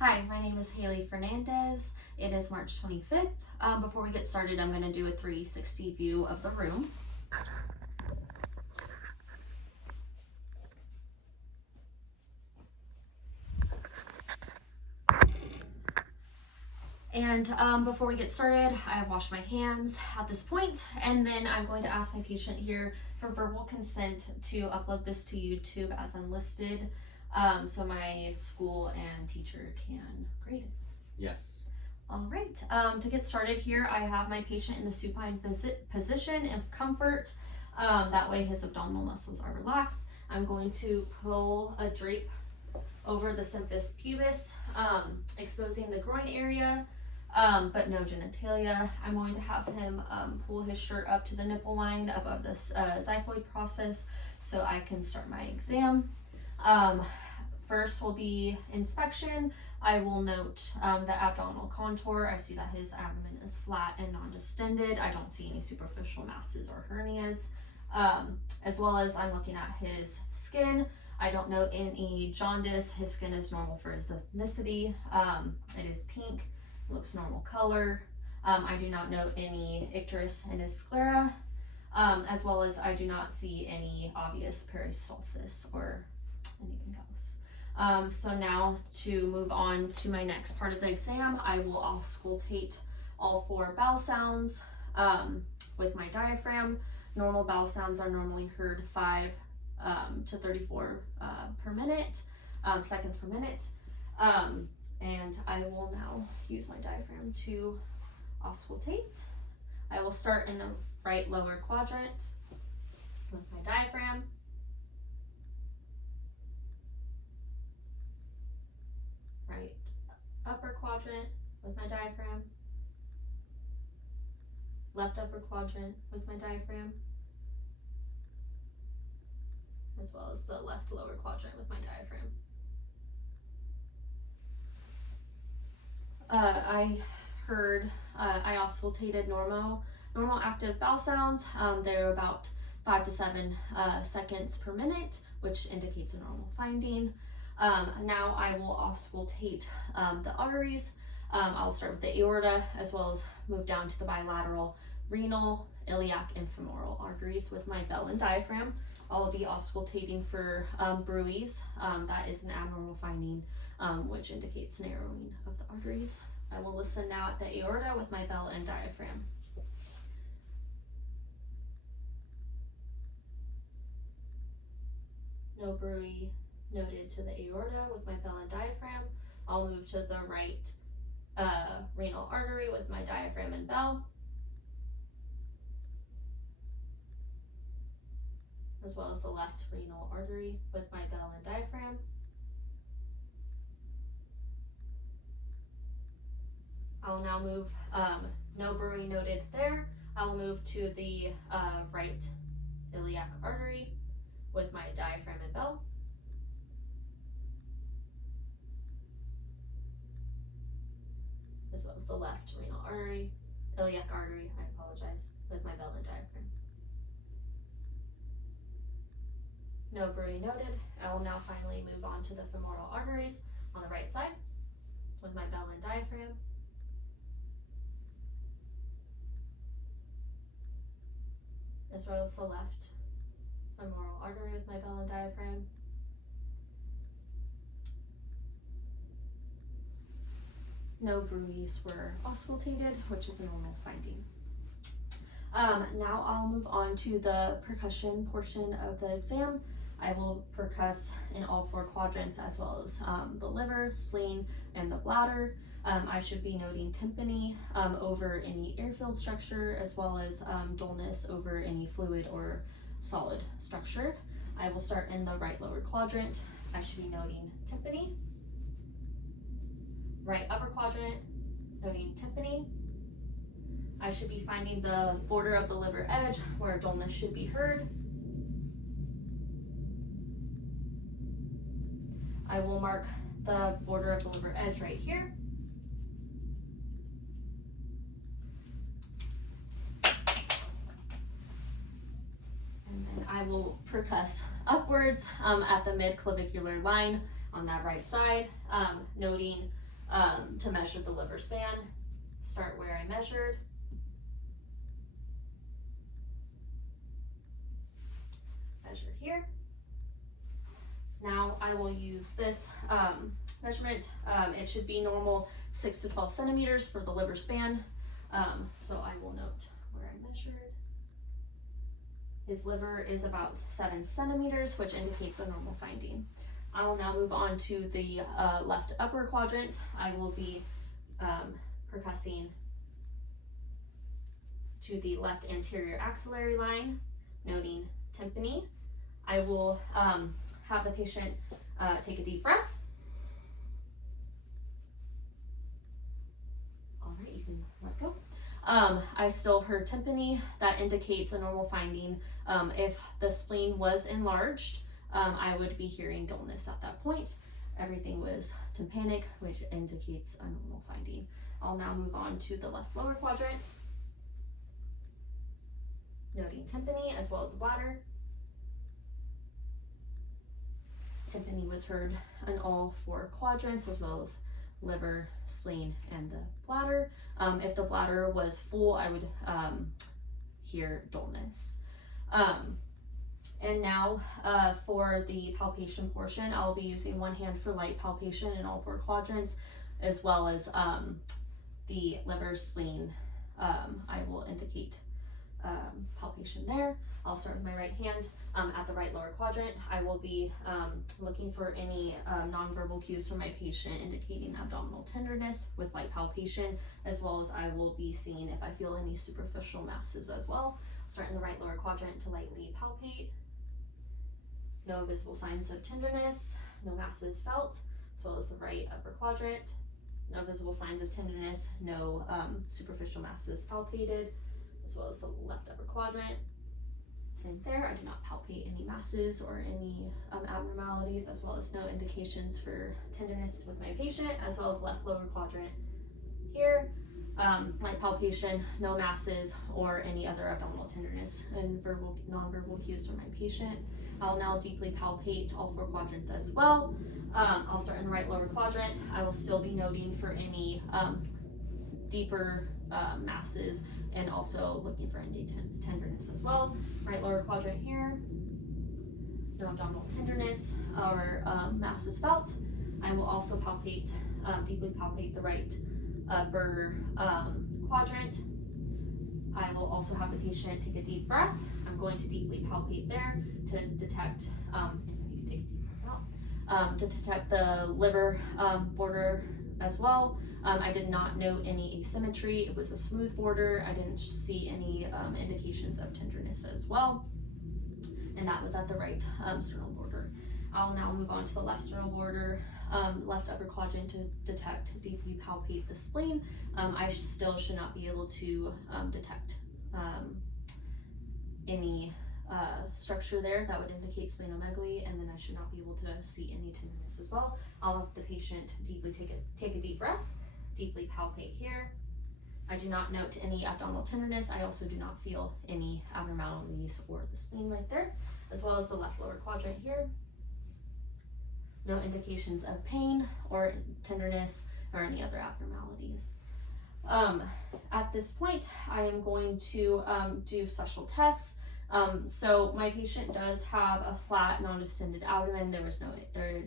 Hi, my name is Haley Fernandez. It is March 25th. Before we get started, I'm going to do a 360 view of the room. And before we get started, I have washed my hands at this point, and then I'm going to ask my patient here for verbal consent to upload this to YouTube as unlisted, so my school and teacher can grade it. Yes. All right, to get started here, I have my patient in the supine position of comfort. That way his abdominal muscles are relaxed. I'm going to pull a drape over the symphysis pubis, exposing the groin area, but no genitalia. I'm going to have him pull his shirt up to the nipple line above this xiphoid process so I can start my exam. First will be inspection. I will note the abdominal contour. I see that his abdomen is flat and non-distended. I don't see any superficial masses or hernias. As well as I'm looking at his skin. I don't note any jaundice. His skin is normal for his ethnicity. It is pink, looks normal color. I do not note any icterus in his sclera, as well as I do not see any obvious peristalsis or anything else. So now to move on to my next part of the exam, I will auscultate all 4 bowel sounds with my diaphragm. Normal bowel sounds are normally heard 5 to 34 per minute, seconds per minute. And I will now use my diaphragm to auscultate. I will start in the right lower quadrant with my diaphragm. Right upper quadrant with my diaphragm. Left upper quadrant with my diaphragm. As well as the left lower quadrant with my diaphragm. I auscultated normal active bowel sounds. They're about 5 to 7 seconds per minute, which indicates a normal finding. Now I will auscultate the arteries. I'll start with the aorta, as well as move down to the bilateral renal, iliac, and femoral arteries with my bell and diaphragm. I'll be auscultating for bruits. That is an abnormal finding, which indicates narrowing of the arteries. I will listen now at the aorta with my bell and diaphragm. No bruit noted to the aorta with my bell and diaphragm. I'll move to the right renal artery with my diaphragm and bell, as well as the left renal artery with my bell and diaphragm. I'll now move, no bruit noted there. I'll move to the right iliac artery with my diaphragm and bell. As well as the left renal artery, iliac artery, I apologize, with my bell and diaphragm. No bruit noted. I will now finally move on to the femoral arteries on the right side with my bell and diaphragm. As well as the left femoral artery with my bell and diaphragm. No bruits were auscultated, which is a normal finding. Now I'll move on to the percussion portion of the exam. I will percuss in all 4 quadrants, as well as the liver, spleen, and the bladder. I should be noting tympany over any air-filled structure, as well as dullness over any fluid or solid structure. I will start in the right lower quadrant. I should be noting tympany. Right upper quadrant, noting tympany. I should be finding the border of the liver edge where dullness should be heard. I will mark the border of the liver edge right here. And then I will percuss upwards at the mid-clavicular line on that right side, noting to measure the liver span. Start where I measured. Measure here. Now I will use this measurement. It should be normal 6 to 12 centimeters for the liver span. So I will note where I measured. His liver is about 7 centimeters, which indicates a normal finding. I will now move on to the left upper quadrant. I will be percussing to the left anterior axillary line, noting tympany. I will have the patient take a deep breath. All right, you can let go. I still heard tympany. That indicates a normal finding. If the spleen was enlarged, I would be hearing dullness at that point. Everything was tympanic, which indicates a normal finding. I'll now move on to the left lower quadrant, noting tympany as well as the bladder. Tympany was heard in all 4 quadrants, as well as liver, spleen, and the bladder. If the bladder was full, I would hear dullness. And now for the palpation portion, I'll be using one hand for light palpation in all 4 quadrants, as well as the liver, spleen. I will indicate palpation there. I'll start with my right hand at the right lower quadrant. I will be looking for any nonverbal cues from my patient indicating abdominal tenderness with light palpation, as well as I will be seeing if I feel any superficial masses as well. Start in the right lower quadrant to lightly palpate. No visible signs of tenderness, no masses felt, as well as the right upper quadrant. No visible signs of tenderness, no superficial masses palpated, as well as the left upper quadrant. Same there, I do not palpate any masses or any abnormalities, as well as no indications for tenderness with my patient, as well as left lower quadrant here. Light palpation, no masses or any other abdominal tenderness, and nonverbal cues from my patient. I'll now deeply palpate all 4 quadrants as well. I'll start in the right lower quadrant. I will still be noting for any deeper masses, and also looking for any tenderness as well. Right lower quadrant here, no abdominal tenderness or masses felt. I will also palpate, deeply palpate the right upper quadrant. I will also have the patient take a deep breath. I'm going to deeply palpate there to detect, you can take a deep breath out, to detect the liver border as well. I did not note any asymmetry. It was a smooth border. I didn't see any indications of tenderness as well. And that was at the right sternal border. I'll now move on to the left sternal border, left upper quadrant to detect, deeply palpate the spleen. I still should not be able to detect any structure there that would indicate splenomegaly, and then I should not be able to see any tenderness as well. I'll have the patient deeply take a deep breath, deeply palpate here. I do not note any abdominal tenderness. I also do not feel any abnormalities or the spleen right there, as well as the left lower quadrant here. No indications of pain or tenderness or any other abnormalities. At this point, I am going to do special tests. So my patient does have a flat, non-distended abdomen. There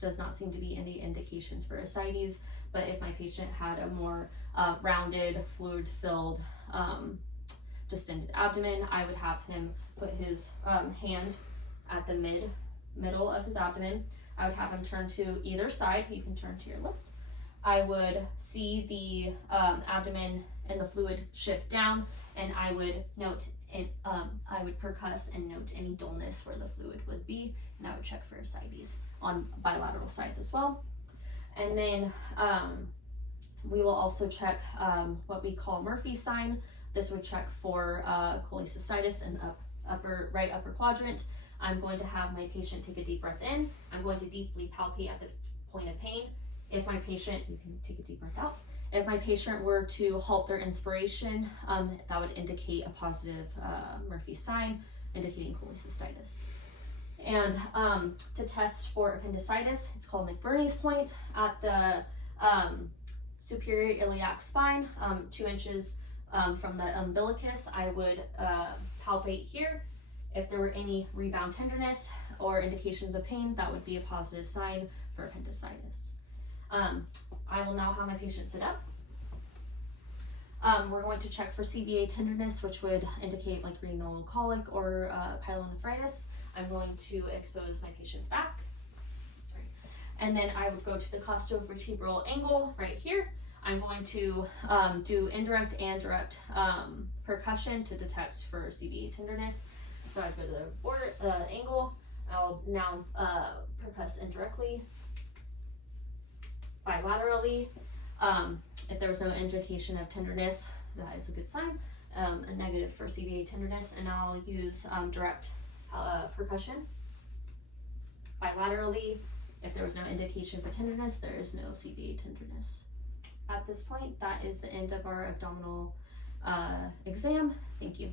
does not seem to be any indications for ascites, but if my patient had a more rounded, fluid-filled, distended abdomen, I would have him put his hand at the middle of his abdomen. I would have him turn to either side. You can turn to your left. I would see the abdomen and the fluid shift down, and I would note it. I would percuss and note any dullness where the fluid would be, and I would check for ascites on bilateral sides as well. And then we will also check what we call Murphy's sign. This would check for cholecystitis in the right upper quadrant. I'm going to have my patient take a deep breath in. I'm going to deeply palpate at the point of pain. If my patient, you can take a deep breath out. If my patient were to halt their inspiration, that would indicate a positive Murphy's sign, indicating cholecystitis. And to test for appendicitis, it's called McBurney's point at the Superior iliac spine, 2 inches from the umbilicus. I would palpate here. If there were any rebound tenderness or indications of pain, that would be a positive sign for appendicitis. I will now have my patient sit up. We're going to check for CVA tenderness, which would indicate like renal colic or pyelonephritis. I'm going to expose my patient's back. Sorry. And then I would go to the costovertebral angle right here. I'm going to do indirect and direct percussion to detect for CVA tenderness. So I go to the border angle. I'll now percuss indirectly, bilaterally. If there was no indication of tenderness, that is a good sign. A negative for CVA tenderness, and I'll use direct percussion. Bilaterally, if there was no indication for tenderness, there is no CVA tenderness. At this point, that is the end of our abdominal exam. Thank you.